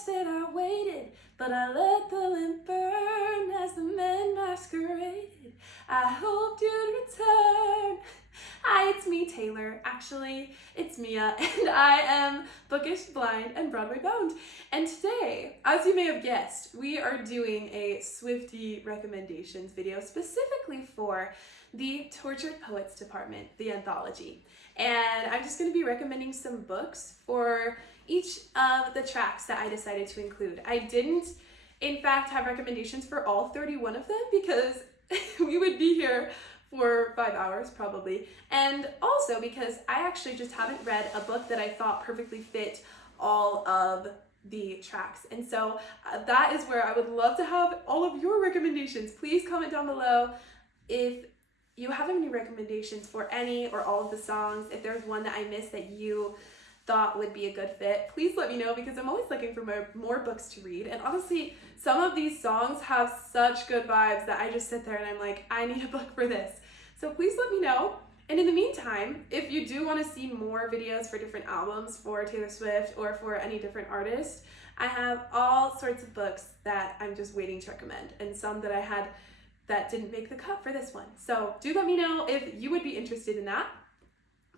rested, I waited, but I let the lamp burn as the men masqueraded. I hoped you'd return. Hi, it's me, Taylor. Actually, it's Mia, and I am bookish, blind, and Broadway bound. And today, as you may have guessed, we are doing a Swiftie recommendations video specifically for the Tortured Poets Department, the anthology. And I'm just going to be recommending some books for each of the tracks that I decided to include. I didn't, in fact, have recommendations for all 31 of them because we would be here for 5 hours probably. And also because I actually just haven't read a book that I thought perfectly fit all of the tracks. And so that is where I would love to have all of your recommendations. Please comment down below if you have any recommendations for any or all of the songs. If there's one that I missed that you thought would be a good fit, please let me know because I'm always looking for more books to read. And honestly, some of these songs have such good vibes that I just sit there and I'm like, I need a book for this. So please let me know. And in the meantime, if you do want to see more videos for different albums for Taylor Swift or for any different artist, I have all sorts of books that I'm just waiting to recommend, and some that I had that didn't make the cut for this one. So do let me know if you would be interested in that.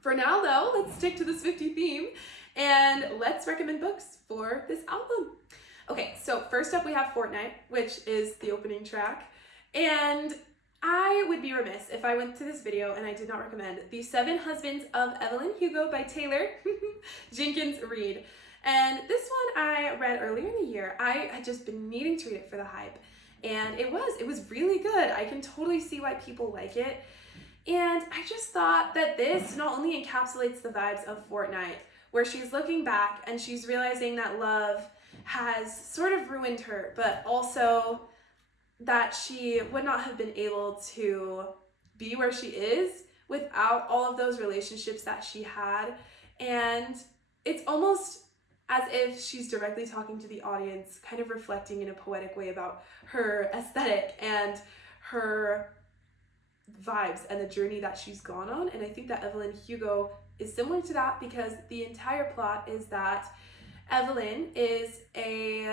For now though, let's stick to the Swiftie theme and let's recommend books for this album. Okay, so first up we have Fortnight, which is the opening track. And I would be remiss if I went to this video and I did not recommend The Seven Husbands of Evelyn Hugo by Taylor Jenkins Reid. And this one I read earlier in the year. I had just been needing to read it for the hype. And it was really good. I can totally see why people like it. And I just thought that this not only encapsulates the vibes of Fortnight, where she's looking back and she's realizing that love has sort of ruined her, but also that she would not have been able to be where she is without all of those relationships that she had. And it's almost as if she's directly talking to the audience, kind of reflecting in a poetic way about her aesthetic and her vibes and the journey that she's gone on. And I think that Evelyn Hugo is similar to that because the entire plot is that Evelyn is a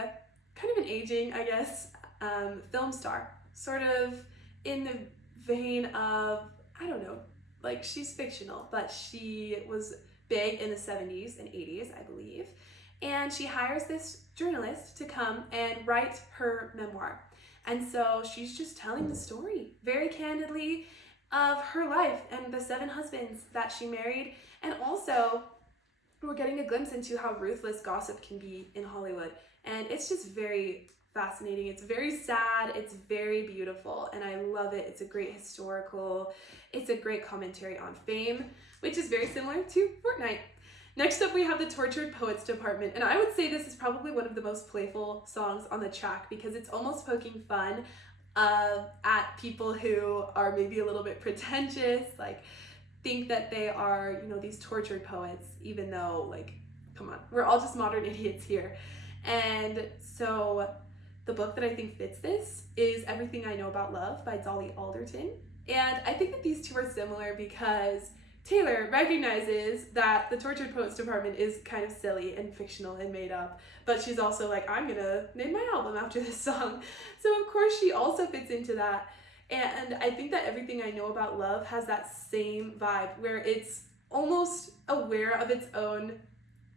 kind of an aging, I guess, film star, sort of in the vein of, I don't know, like she's fictional, but she was big in the 70s and 80s, I believe. And she hires this journalist to come and write her memoir. And so she's just telling the story very candidly of her life and the 7 husbands that she married. And also we're getting a glimpse into how ruthless gossip can be in Hollywood. And it's just very fascinating. It's very sad. It's very beautiful. And I love it. It's a great historical, it's a great commentary on fame, which is very similar to Fortnight. Next up, we have the Tortured Poets Department, and I would say this is probably one of the most playful songs on the track because it's almost poking fun at people who are maybe a little bit pretentious, like think that they are, you know, these tortured poets, even though, like, come on, we're all just modern idiots here. And so the book that I think fits this is Everything I Know About Love by Dolly Alderton. And I think that these two are similar because Taylor recognizes that the Tortured Poets Department is kind of silly and fictional and made up, but she's also like, I'm gonna name my album after this song. So of course she also fits into that. And I think that Everything I Know About Love has that same vibe where it's almost aware of its own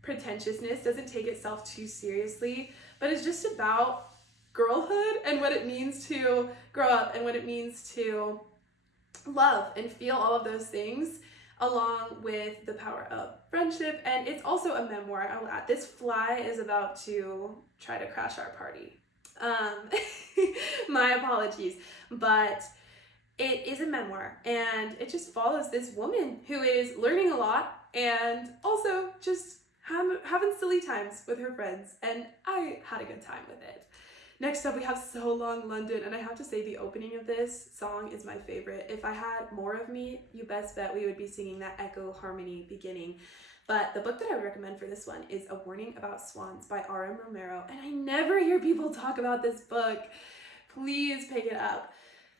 pretentiousness, doesn't take itself too seriously, but it's just about girlhood and what it means to grow up and what it means to love and feel all of those things, along with the power of friendship. And it's also a memoir. I'll add, this fly is about to try to crash our party. My apologies, but it is a memoir and it just follows this woman who is learning a lot and also just having silly times with her friends, and I had a good time with it. Next up, we have So Long London, and I have to say the opening of this song is my favorite. If I had more of me, you best bet we would be singing that echo harmony beginning. But the book that I would recommend for this one is A Warning About Swans by R.M. Romero, and I never hear people talk about this book. Please pick it up.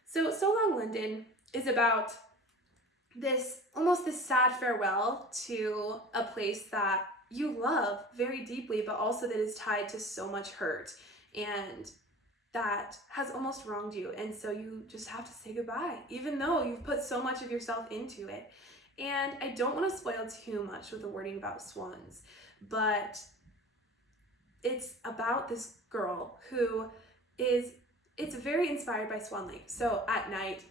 So Long London is about this, almost this sad farewell to a place that you love very deeply, but also that is tied to so much hurt and that has almost wronged you. And so you just have to say goodbye, even though you've put so much of yourself into it. And I don't want to spoil too much with the wording about Swans, but it's about this girl who it's very inspired by Swan Lake. So at night,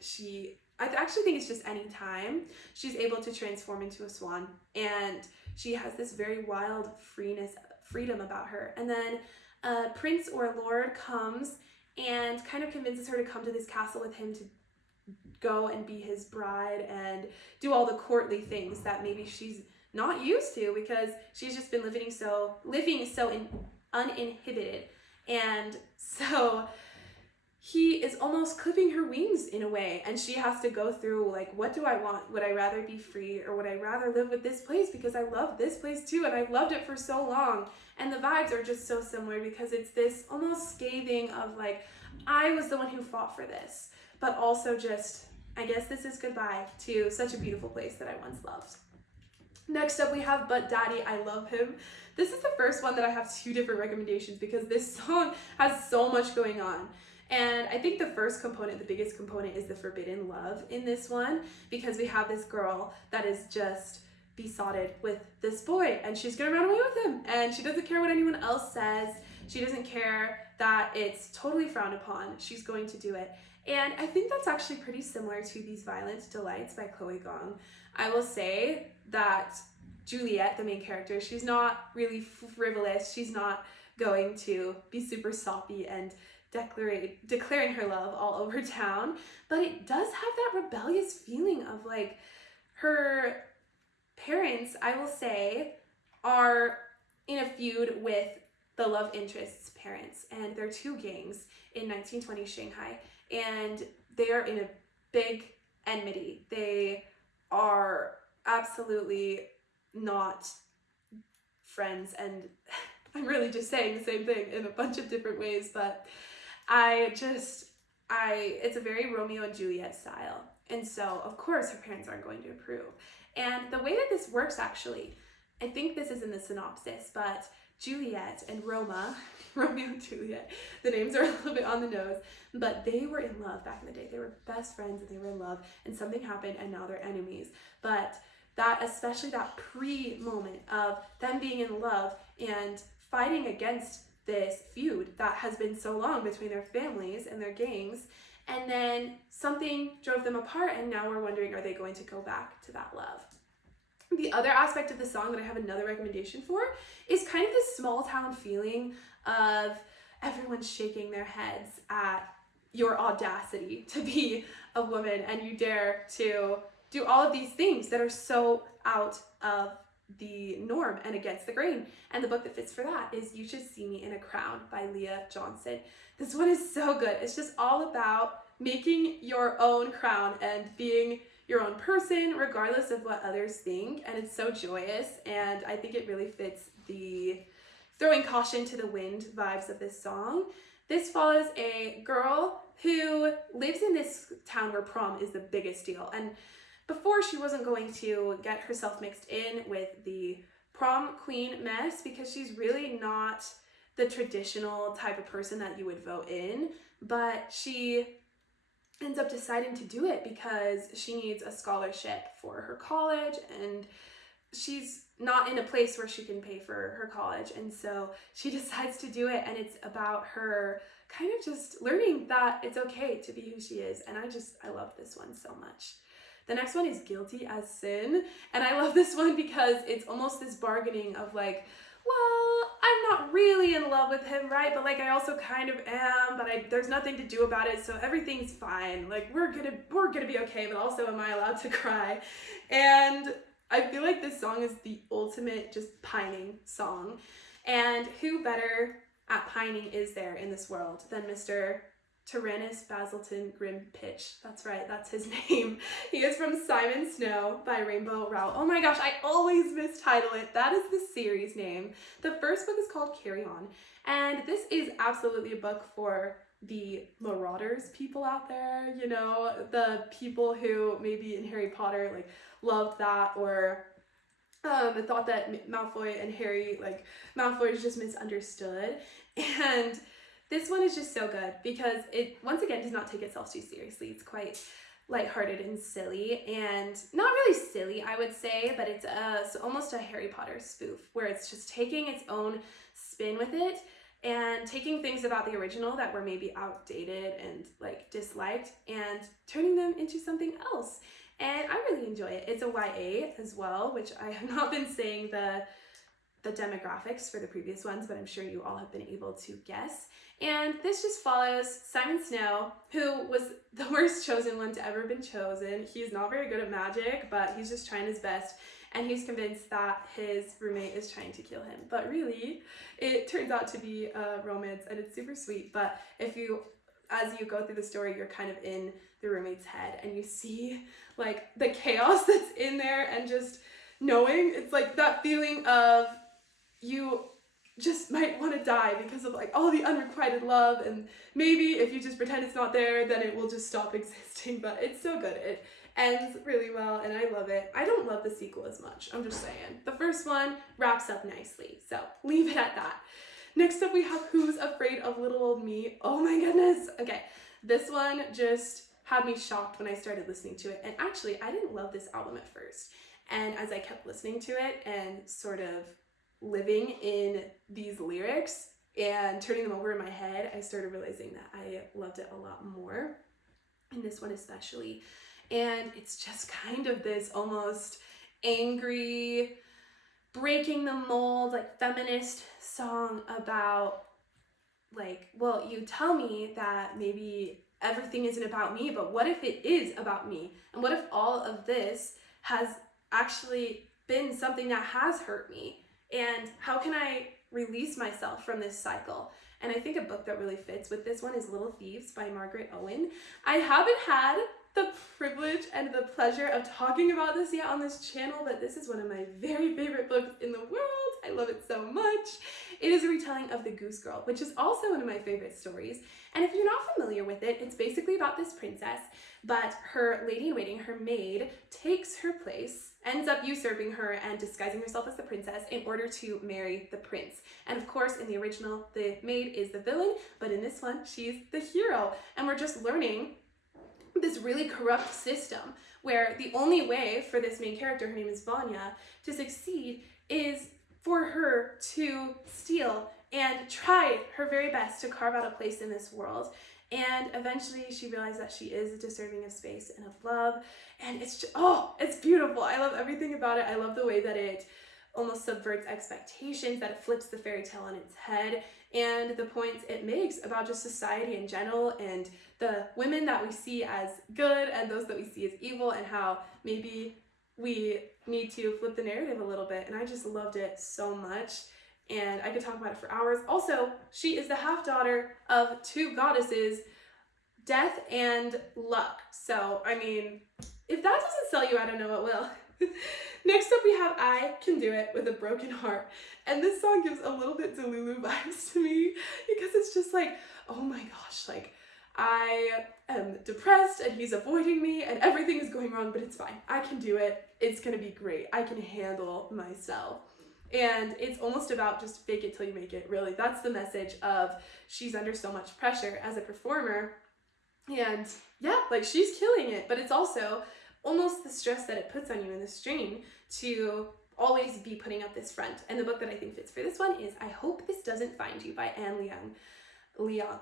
I actually think it's just any time, she's able to transform into a swan, and she has this very wild freedom about her. And then a prince or a lord comes and kind of convinces her to come to this castle with him to go and be his bride and do all the courtly things that maybe she's not used to because she's just been living so uninhibited. And so he is almost clipping her wings in a way, and she has to go through like, what do I want? Would I rather be free, or would I rather live with this place because I love this place too and I've loved it for so long? And the vibes are just so similar because it's this almost scathing of like, I was the one who fought for this, but also just, I guess this is goodbye to such a beautiful place that I once loved. Next up we have But Daddy, I Love Him. This is the first one that I have two different recommendations because this song has so much going on. And I think the first component, the biggest component, is the forbidden love in this one, because we have this girl that is just besotted with this boy and she's gonna run away with him, and she doesn't care what anyone else says. She doesn't care that it's totally frowned upon. She's going to do it. And I think that's actually pretty similar to These Violent Delights by Chloe Gong. I will say that Juliet, the main character, she's not really frivolous. She's not going to be super soppy and declaring her love all over town, but it does have that rebellious feeling of like, her parents, I will say, are in a feud with the love interest's parents, and they're two gangs in 1920 Shanghai, and they are in a big enmity. They are absolutely not friends, and I'm really just saying the same thing in a bunch of different ways, but it's a very Romeo and Juliet style. And so, of course, her parents aren't going to approve. And the way that this works, actually, I think this is in the synopsis, but Juliet and Romeo and Juliet, the names are a little bit on the nose, but they were in love back in the day. They were best friends and they were in love, and something happened and now they're enemies. But especially that pre-moment of them being in love and fighting against this feud that has been so long between their families and their gangs, and then something drove them apart, and now we're wondering, are they going to go back to that love? The other aspect of the song that I have another recommendation for is kind of this small town feeling of everyone shaking their heads at your audacity to be a woman, and you dare to do all of these things that are so out of the norm and against the grain. And the book that fits for that is You Should See Me in a Crown by Leah Johnson. This one is so good. It's just all about making your own crown and being your own person regardless of what others think, and it's so joyous, and I think it really fits the throwing caution to the wind vibes of this song. This follows a girl who lives in this town where prom is the biggest deal, and before, she wasn't going to get herself mixed in with the prom queen mess because she's really not the traditional type of person that you would vote in, but she ends up deciding to do it because she needs a scholarship for her college, and she's not in a place where she can pay for her college, and so she decides to do it, and it's about her kind of just learning that it's okay to be who she is, and I love this one so much. The next one is Guilty as Sin, and I love this one because it's almost this bargaining of like, well, I'm not really in love with him, right? But like, I also kind of am, but there's nothing to do about it, so everything's fine. Like, we're gonna be okay, but also am I allowed to cry? And I feel like this song is the ultimate just pining song. And who better at pining is there in this world than Mr. Tyrannus Basilton Grimpitch. That's right, that's his name. He is from Simon Snow by Rainbow Rowell. Oh my gosh, I always mistitle it. That is the series name. The first book is called Carry On, and this is absolutely a book for the Marauders people out there, you know, the people who maybe in Harry Potter like loved that, or thought that Malfoy and Harry, like, Malfoy is just misunderstood. And this one is just so good because it, once again, does not take itself too seriously. It's quite lighthearted and silly, and not really silly, I would say, but it's almost a Harry Potter spoof where it's just taking its own spin with it and taking things about the original that were maybe outdated and like disliked and turning them into something else. And I really enjoy it. It's a YA as well, which I have not been saying the demographics for the previous ones, but I'm sure you all have been able to guess. And this just follows Simon Snow, who was the worst chosen one to ever been chosen. He's not very good at magic, but he's just trying his best, and he's convinced that his roommate is trying to kill him. But really, it turns out to be a romance, and it's super sweet. But as you go through the story, you're kind of in the roommate's head, and you see like the chaos that's in there, and just knowing, it's like that feeling of you just might want to die because of like all the unrequited love, and maybe if you just pretend it's not there, then it will just stop existing. But it's so good. It ends really well, and I love it. I don't love the sequel as much, I'm just saying. The first one wraps up nicely, so leave it at that. Next up we have Who's Afraid of Little Old Me. Oh my goodness. Okay, this one just had me shocked when I started listening to it, and actually I didn't love this album at first, and as I kept listening to it and sort of living in these lyrics and turning them over in my head, I started realizing that I loved it a lot more, in this one especially. And it's just kind of this almost angry, breaking the mold, like feminist song about like, well, you tell me that maybe everything isn't about me, but what if it is about me? And what if all of this has actually been something that has hurt me? And how can I release myself from this cycle? And I think a book that really fits with this one is Little Thieves by Margaret Owen. I haven't had the privilege and the pleasure of talking about this yet on this channel, but this is one of my very favorite books in the world. I love it so much. It is a retelling of The Goose Girl, which is also one of my favorite stories. And if you're not familiar with it, it's basically about this princess, but her lady-in-waiting, her maid, takes her place, ends up usurping her and disguising herself as the princess in order to marry the prince. And of course, in the original, the maid is the villain, but in this one, she's the hero. And we're just learning this really corrupt system where the only way for this main character, her name is Vanya, to succeed is for her to steal and try her very best to carve out a place in this world. And eventually she realized that she is deserving of space and of love. And it's just, oh, it's beautiful. I love everything about it. I love the way that it almost subverts expectations, that it flips the fairy tale on its head, and the points it makes about just society in general, and the women that we see as good and those that we see as evil, and how maybe we need to flip the narrative a little bit. And I just loved it so much, and I could talk about it for hours. Also, she is the half-daughter of two goddesses, Death and Luck. So, I mean, if that doesn't sell you, I don't know what will. Next up we have I Can Do It with a Broken Heart. And this song gives a little bit Delulu vibes to me, because it's just like, oh my gosh, like, I am depressed and he's avoiding me and everything is going wrong, but it's fine. I can do it. It's gonna be great. I can handle myself. And it's almost about just fake it till you make it, really. That's the message of she's under so much pressure as a performer. And yeah, like, she's killing it, but it's also almost the stress that it puts on you and the strain to always be putting up this front. And the book that I think fits for this one is I Hope This Doesn't Find You by Anne Liang.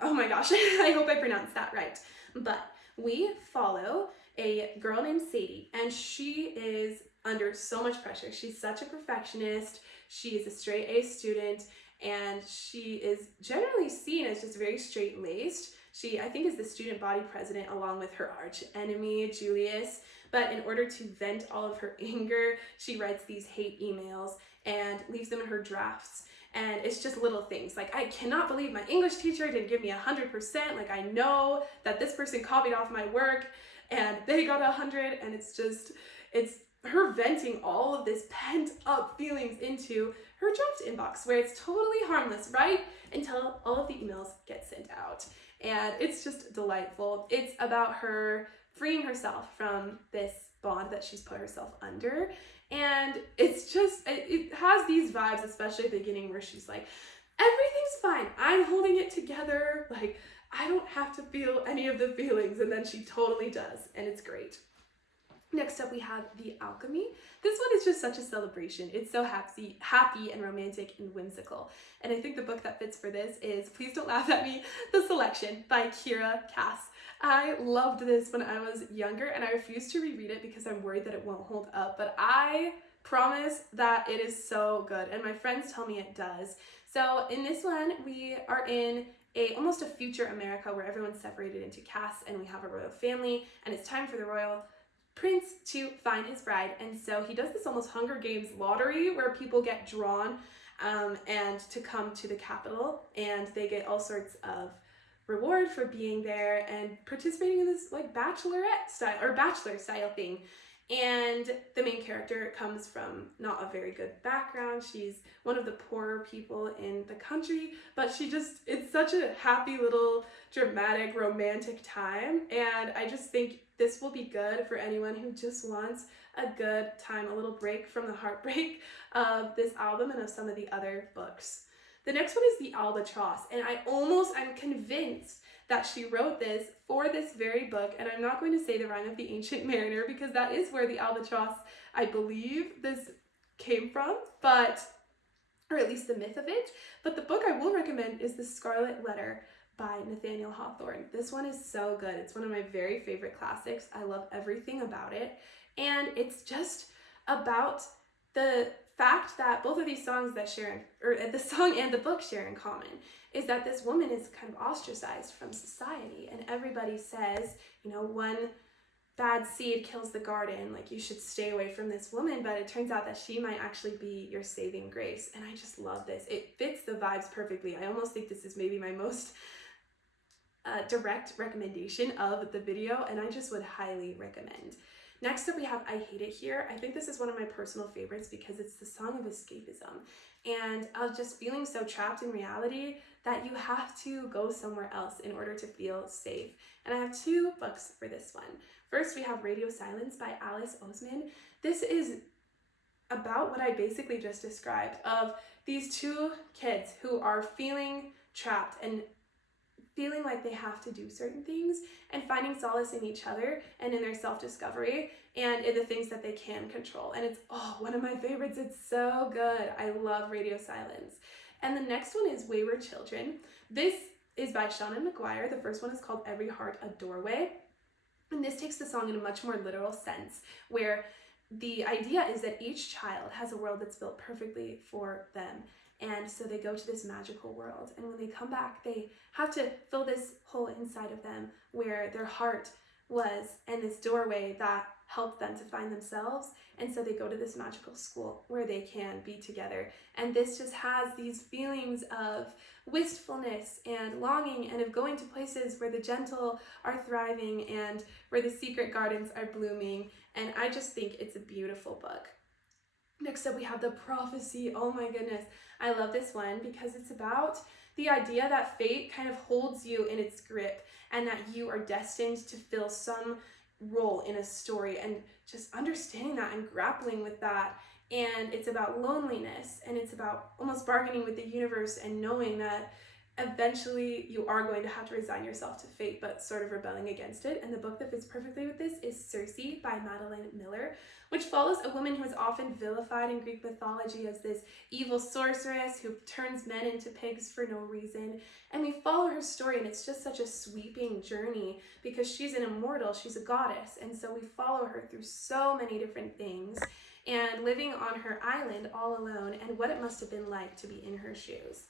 Oh my gosh, I hope I pronounced that right. But we follow a girl named Sadie, and she is under so much pressure. She's such a perfectionist. She is a straight A student, and she is generally seen as just very straight-laced. She, I think, is the student body president along with her arch enemy, Julius. But in order to vent all of her anger, she writes these hate emails and leaves them in her drafts. And it's just little things like, I cannot believe my English teacher didn't give me 100%. Like, I know that this person copied off my work and they got 100. And it's her venting all of this pent up feelings into her draft inbox, where it's totally harmless, right? Until all of the emails get sent out. And it's just delightful. It's about her freeing herself from this bond that she's put herself under. And it's just, it has these vibes, especially at the beginning where she's like, everything's fine, I'm holding it together, like I don't have to feel any of the feelings, and then she totally does, and it's great. Next up we have The Alchemy. This one is just such a celebration. It's so happy and romantic and whimsical. And I think the book that fits for this is, please don't laugh at me, The Selection by Kiera Cass. I loved this when I was younger, and I refuse to reread it because I'm worried that it won't hold up, but I promise that it is so good, and my friends tell me it does. So in this one, we are in almost a future America where everyone's separated into castes, and we have a royal family, and it's time for the royal prince to find his bride. And so he does this almost Hunger Games lottery where people get drawn and to come to the capital, and they get all sorts of reward for being there and participating in this like bachelorette style or bachelor style thing. And the main character comes from not a very good background. She's one of the poorer people in the country, but it's such a happy little dramatic romantic time. And I just think this will be good for anyone who just wants a good time, a little break from the heartbreak of this album and of some of the other books. The next one is The Albatross, and I'm convinced that she wrote this for this very book, and I'm not going to say The Rime of the Ancient Mariner because that is where the albatross, I believe, this came from, or at least the myth of it. But the book I will recommend is The Scarlet Letter by Nathaniel Hawthorne. This one is so good. It's one of my very favorite classics. I love everything about it, and it's just about the fact that both of these songs that the song and the book share in common is that this woman is kind of ostracized from society, and everybody says, one bad seed kills the garden, like you should stay away from this woman, but it turns out that she might actually be your saving grace. And I just love this. It fits the vibes perfectly. I almost think this is maybe my most direct recommendation of the video, and I just would highly recommend. Next up we have I Hate It Here. I think this is one of my personal favorites because it's the song of escapism and of just feeling so trapped in reality that you have to go somewhere else in order to feel safe. And I have two books for this one. First, we have Radio Silence by Alice Oseman. This is about what I basically just described, of these two kids who are feeling trapped and feeling like they have to do certain things and finding solace in each other and in their self-discovery and in the things that they can control. And it's one of my favorites. It's so good. I love Radio Silence. And the next one is Wayward Children. This is by Seanan McGuire. The first one is called Every Heart a Doorway. And this takes the song in a much more literal sense, where the idea is that each child has a world that's built perfectly for them. And so they go to this magical world, and when they come back, they have to fill this hole inside of them where their heart was, and this doorway that helped them to find themselves. And so they go to this magical school where they can be together. And this just has these feelings of wistfulness and longing, and of going to places where the gentle are thriving and where the secret gardens are blooming. And I just think it's a beautiful book. Next up, we have The Prophecy. Oh my goodness. I love this one because it's about the idea that fate kind of holds you in its grip and that you are destined to fill some role in a story, and just understanding that and grappling with that. And it's about loneliness, and it's about almost bargaining with the universe and knowing that eventually you are going to have to resign yourself to fate, but sort of rebelling against it. And the book that fits perfectly with this is Circe by Madeline Miller, which follows a woman who is often vilified in Greek mythology as this evil sorceress who turns men into pigs for no reason. And we follow her story, and it's just such a sweeping journey because she's an immortal, she's a goddess. And so we follow her through so many different things and living on her island all alone, and what it must have been like to be in her shoes.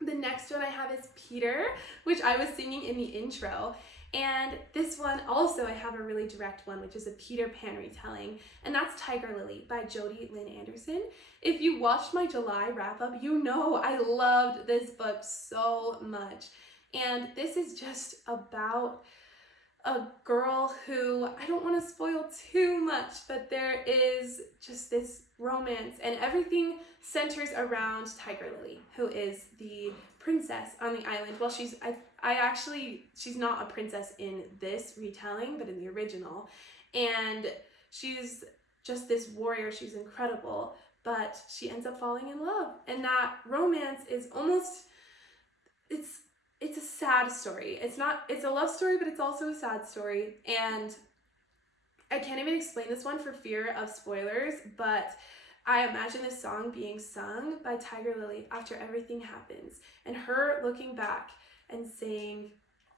The next one I have is Peter, which I was singing in the intro. And this one also, I have a really direct one, which is a Peter Pan retelling, and that's Tiger Lily by Jodi Lynn Anderson. If you watched my July wrap-up, you know I loved this book so much. And this is just about a girl who, I don't want to spoil too much, but there is just this romance, and everything centers around Tiger Lily, who is the princess on the island. Well, she's not a princess in this retelling, but in the original. And she's just this warrior. She's incredible, but she ends up falling in love. And that romance is almost, it's a sad story. It's a love story, but it's also a sad story. And I can't even explain this one for fear of spoilers, but I imagine this song being sung by Tiger Lily after everything happens, and her looking back and saying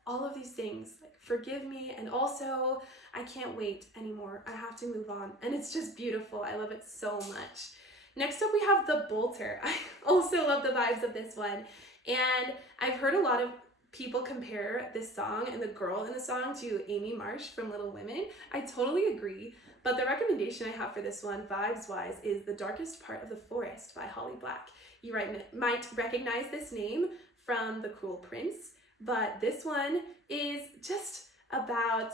all of these things, like, forgive me, and also, I can't wait anymore. I have to move on. And it's just beautiful. I love it so much. Next up, we have The Bolter. I also love the vibes of this one. And I've heard a lot of people compare this song and the girl in the song to Amy Marsh from Little Women. I totally agree. But the recommendation I have for this one, vibes-wise, is The Darkest Part of the Forest by Holly Black. You might recognize this name from The Cruel Prince, but this one is just about,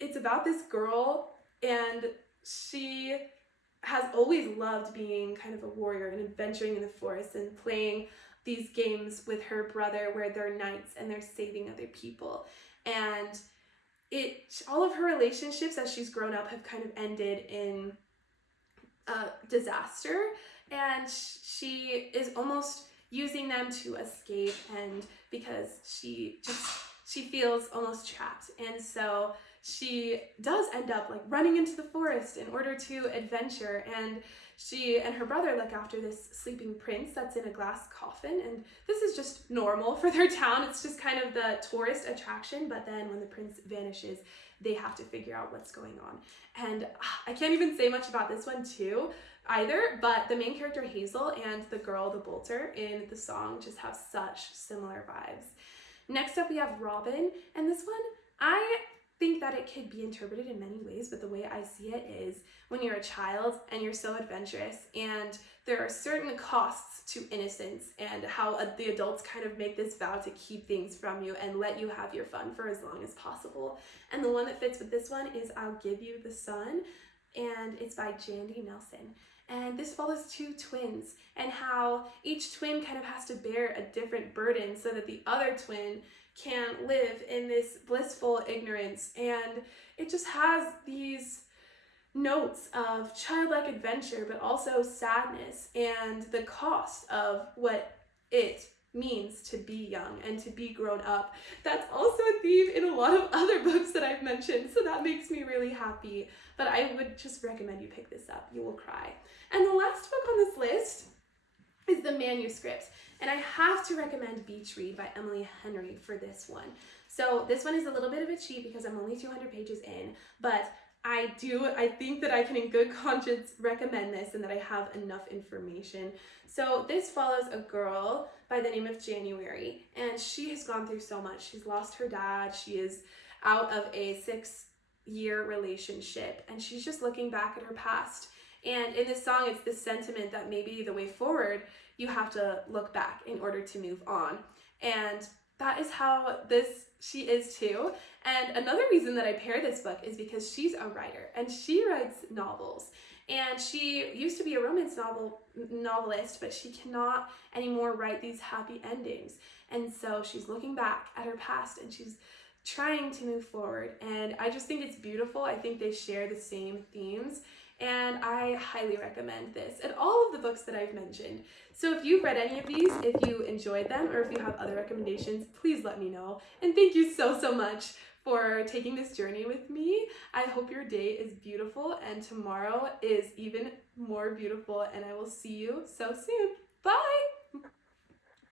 it's about this girl, and she has always loved being kind of a warrior and adventuring in the forest and playing these games with her brother where they're knights and they're saving other people. And all of her relationships as she's grown up have kind of ended in disaster, and she is almost using them to escape, and because she feels almost trapped. And so she does end up like running into the forest in order to adventure, and she and her brother look after this sleeping prince that's in a glass coffin, and this is just normal for their town. It's just kind of the tourist attraction, but then when the prince vanishes, they have to figure out what's going on. And I can't even say much about this one too either, but the main character Hazel and the girl, the Bolter, in the song just have such similar vibes. Next up, we have Robin, and this one, I think that it could be interpreted in many ways, but the way I see it is when you're a child and you're so adventurous, and there are certain costs to innocence, and how the adults kind of make this vow to keep things from you and let you have your fun for as long as possible. And the one that fits with this one is I'll Give You the Sun, and it's by Jandy Nelson. And this follows two twins, and how each twin kind of has to bear a different burden so that the other twin can live in this blissful ignorance. And it just has these notes of childlike adventure, but also sadness and the cost of what it means to be young and to be grown up. That's also a theme in a lot of other books that I've mentioned, so that makes me really happy. But I would just recommend you pick this up. You will cry. And the last book on this list is the manuscript, and I have to recommend Beach Read by Emily Henry for this one. So this one is a little bit of a cheat because I'm only 200 pages in, but I think that I can in good conscience recommend this and that I have enough information. So this follows a girl by the name of January, and she has gone through so much. She's lost her dad, she is out of a 6-year relationship, and she's just looking back at her past. And in this song, it's this sentiment that maybe the way forward, you have to look back in order to move on. And that is how she is too. And another reason that I pair this book is because she's a writer, and she writes novels. And she used to be a romance novelist, but she cannot anymore write these happy endings. And so she's looking back at her past, and she's trying to move forward. And I just think it's beautiful. I think they share the same themes. And I highly recommend this and all of the books that I've mentioned. So if you've read any of these, if you enjoyed them, or if you have other recommendations, please let me know. And thank you so much for taking this journey with me. I hope your day is beautiful and tomorrow is even more beautiful, and I will see you so soon. Bye!